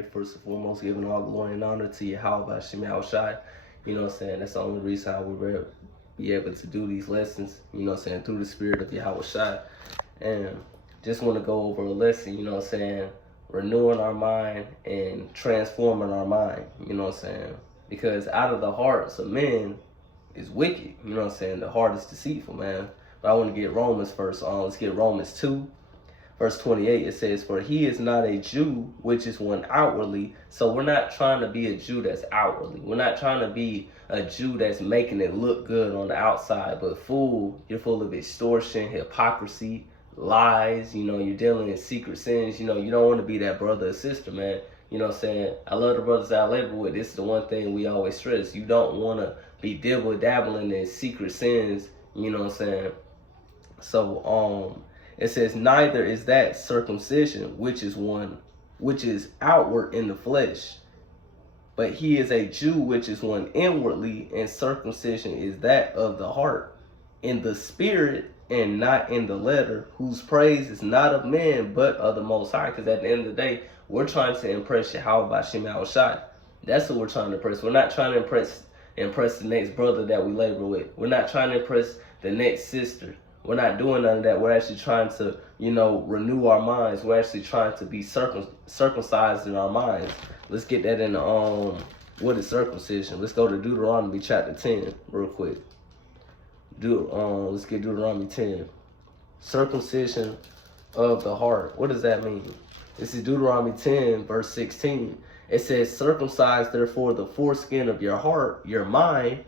pray first and foremost, giving all glory and honor to YAHAWASHI. You know what I'm saying? That's the only reason I would be able to do these lessons, you know what I'm saying, through the spirit of YAHAWASHI. And just want to go over a lesson, you know what I'm saying, renewing our mind and transforming our mind, you know what I'm saying? Because out of the hearts of men is wicked, you know what I'm saying? The heart is deceitful, man. But I want to get Romans first. Let's get Romans 2. Verse 28, it says, for he is not a Jew, which is one outwardly. So we're not trying to be a Jew that's outwardly. We're not trying to be a Jew that's making it look good on the outside. But you're full of extortion, hypocrisy, lies. You know, you're dealing in secret sins. You know, you don't want to be that brother or sister, man. You know what I'm saying? I love the brothers that I labor with. This is the one thing we always stress. You don't want to be dabbling in secret sins. You know what I'm saying? So, it says, neither is that circumcision, which is outward in the flesh, but he is a Jew, which is one inwardly, and circumcision is that of the heart, in the spirit and not in the letter, whose praise is not of men, but of the Most High. Because at the end of the day, we're trying to impress YAHAWASHI. That's what we're trying to impress. We're not trying to impress the next brother that we labor with. We're not trying to impress the next sister. We're not doing none of that. We're actually trying to, you know, renew our minds. We're actually trying to be circumcised in our minds. Let's get that in the, what is circumcision? Let's go to Deuteronomy chapter 10 real quick. Let's get Deuteronomy 10. Circumcision of the heart. What does that mean? This is Deuteronomy 10, verse 16. It says, circumcise therefore the foreskin of your heart, your mind,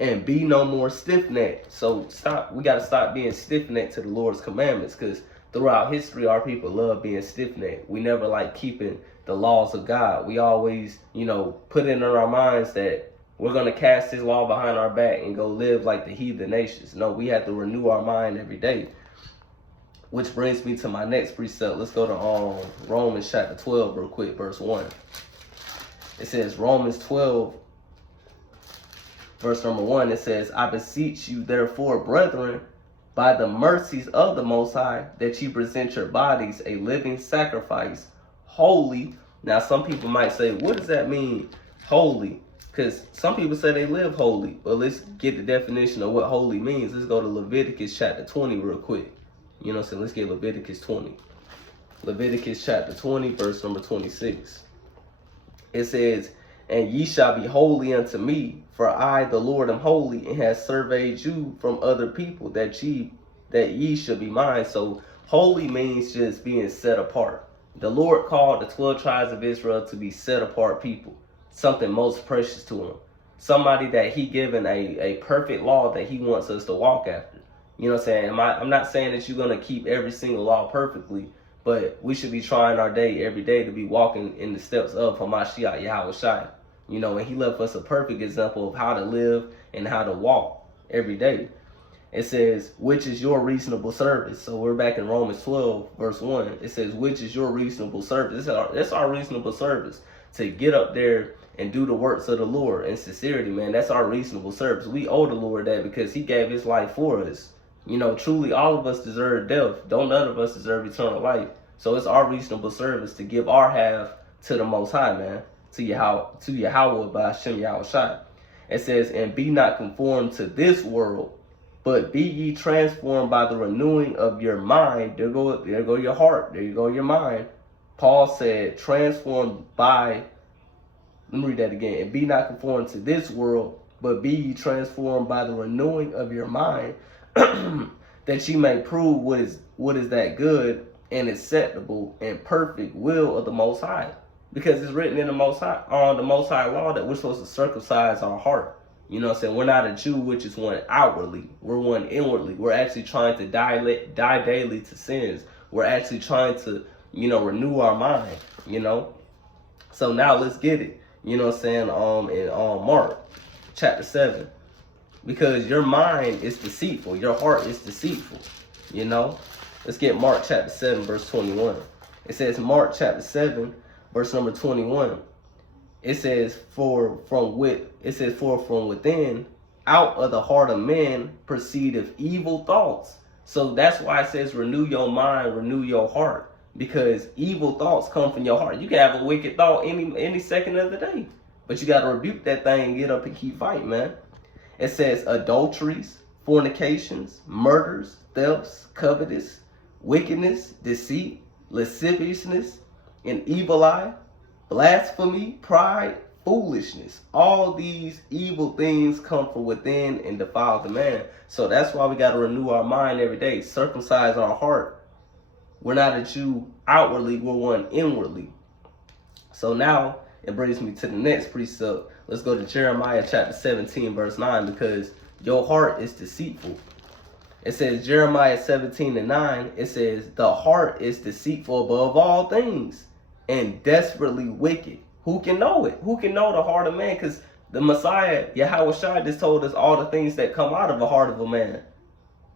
and be no more stiff-necked. So we got to stop being stiff-necked to the Lord's commandments, because throughout history, our people love being stiff-necked. We never like keeping the laws of God. We always, you know, put it in our minds that we're going to cast his law behind our back and go live like the heathen nations. No, we have to renew our mind every day. Which brings me to my next precept. Let's go to Romans chapter 12 real quick, verse 1. It says, Romans 12, verse number 1, it says, I beseech you, therefore, brethren, by the mercies of the Most High, that you present your bodies a living sacrifice, holy. Now, some people might say, what does that mean, holy? Because some people say they live holy. But let's get the definition of what holy means. Let's go to Leviticus chapter 20 real quick. You know what I'm saying? Let's get Leviticus 20. Leviticus chapter 20, verse number 26. It says, and ye shall be holy unto me, for I, the Lord, am holy, and have surveyed you from other people, that ye should be mine. So holy means just being set apart. The Lord called the 12 tribes of Israel to be set apart people, something most precious to him, somebody that he given a perfect law that he wants us to walk after. You know what I'm saying? I'm not saying that you're going to keep every single law perfectly, but we should be trying our day every day to be walking in the steps of Hamashiach Yahawashi. You know, and he left us a perfect example of how to live and how to walk every day. It says, which is your reasonable service? So we're back in Romans 12, verse 1. It says, which is your reasonable service? That's our reasonable service, to get up there and do the works of the Lord in sincerity, man. That's our reasonable service. We owe the Lord that because he gave his life for us. You know, truly, all of us deserve death. None of us deserve eternal life. So it's our reasonable service to give our half to the Most High, man. To YAHAWAH by Hashem Yahawashi. It says, and be not conformed to this world, but be ye transformed by the renewing of your mind. There go your heart. There you go your mind. Paul said, transformed by, let me read that again. And be not conformed to this world, but be ye transformed by the renewing of your mind, that ye may prove what is that good and acceptable and perfect will of the Most High. Because it's written in the Most High, on the Most High law, that we're supposed to circumcise our heart. You know what I'm saying? We're not a Jew, which is one outwardly. We're one inwardly. We're actually trying to die daily to sins. We're actually trying to, you know, renew our mind, you know. So now let's get it. You know what I'm saying? In Mark chapter 7. Because your mind is deceitful. Your heart is deceitful. You know? Let's get Mark chapter 7, verse 21. It says, Mark chapter 7, verse number 21. It says, for from within, out of the heart of men, proceedeth evil thoughts. So that's why it says, renew your mind, renew your heart. because evil thoughts come from your heart. You can have a wicked thought any second of the day, but you got to rebuke that thing, get up and keep fighting, man. It says adulteries, fornications, murders, thefts, covetous, wickedness, deceit, lasciviousness, an evil eye, blasphemy, pride, foolishness. All these evil things come from within and defile the man. So that's why we got to renew our mind every day, circumcise our heart. We're not a Jew outwardly, we're one inwardly. So now it brings me to the next precept. Let's go to Jeremiah chapter 17, verse 9, because your heart is deceitful. It says, Jeremiah 17:9, it says, the heart is deceitful above all things and desperately wicked. Who can know it? Who can know the heart of man? Because the Messiah, YAHAWASHI, just told us all the things that come out of the heart of a man.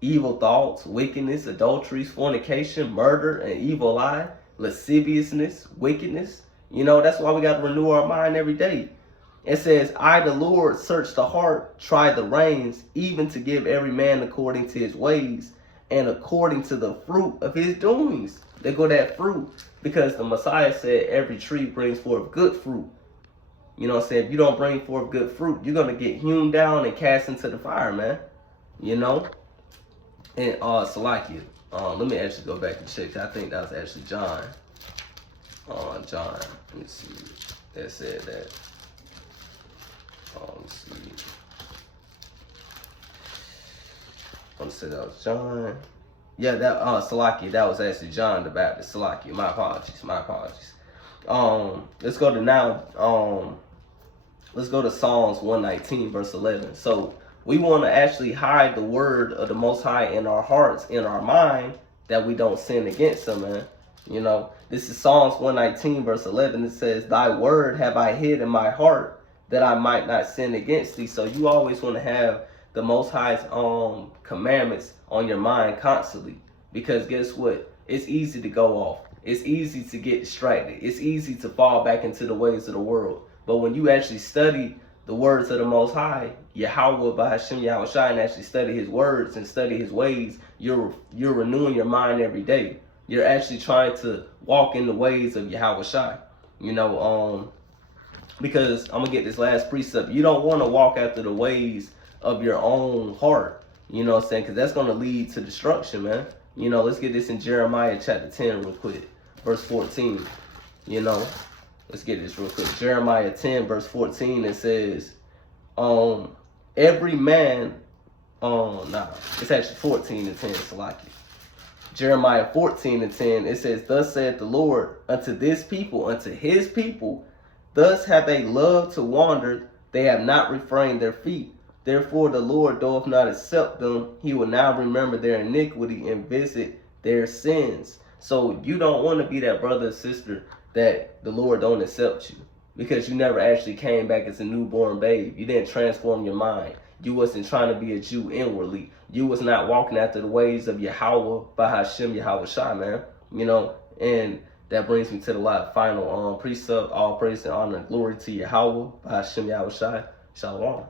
Evil thoughts, wickedness, adulteries, fornication, murder, an evil eye, lasciviousness, wickedness. You know, that's why we got to renew our mind every day. It says, I, the Lord, search the heart, try the reins, even to give every man according to his ways and according to the fruit of his doings. They go that fruit, because the Messiah said every tree brings forth good fruit. You know what I'm saying? If you don't bring forth good fruit, you're going to get hewn down and cast into the fire, man. You know? And Salakia, let me actually go back and check. I think that was actually John. John, let me see. That said that. Let me see. I'm gonna say that was John. Yeah, that Salakia, that was actually John the Baptist. Salakia, my apologies. Let's go to now. Let's go to Psalms 119, verse 11. So we want to actually hide the word of the Most High in our hearts, in our mind, that we don't sin against him, man. You know, this is Psalms 119, verse 11. It says, thy word have I hid in my heart, that I might not sin against thee. So you always want to have the Most High's commandments on your mind constantly. Because guess what? It's easy to go off. It's easy to get distracted. It's easy to fall back into the ways of the world. But when you actually study the words of the Most High, YAHAWAH, BAHASHAM, YAHAWASHI, and actually study his words and study his ways, you're renewing your mind every day. You're actually trying to walk in the ways of YAHAWASHI. You know, because I'm going to get this last precept. You don't want to walk after the ways of your own heart. You know what I'm saying? Because that's going to lead to destruction, man. You know, let's get this in Jeremiah chapter 10 real quick. Verse 14. You know, let's get this real quick. Jeremiah 10 verse 14, it says, every man, it's actually 14 and 10, Salaki. Jeremiah 14 and 10, it says, thus saith the Lord unto this people, unto his people, thus have they loved to wander, they have not refrained their feet. Therefore the Lord doth not accept them. He will now remember their iniquity and visit their sins. So you don't want to be that brother or sister that the Lord don't accept you, because you never actually came back as a newborn babe. You didn't transform your mind. You wasn't trying to be a Jew inwardly. You was not walking after the ways of YAHAWAH, BAHASHAM, YAHAWASHI, man. You know, and that brings me to the final precept. All praise and honor and glory to YAHAWAH, BAHASHAM, YAHAWASHI. Shalom.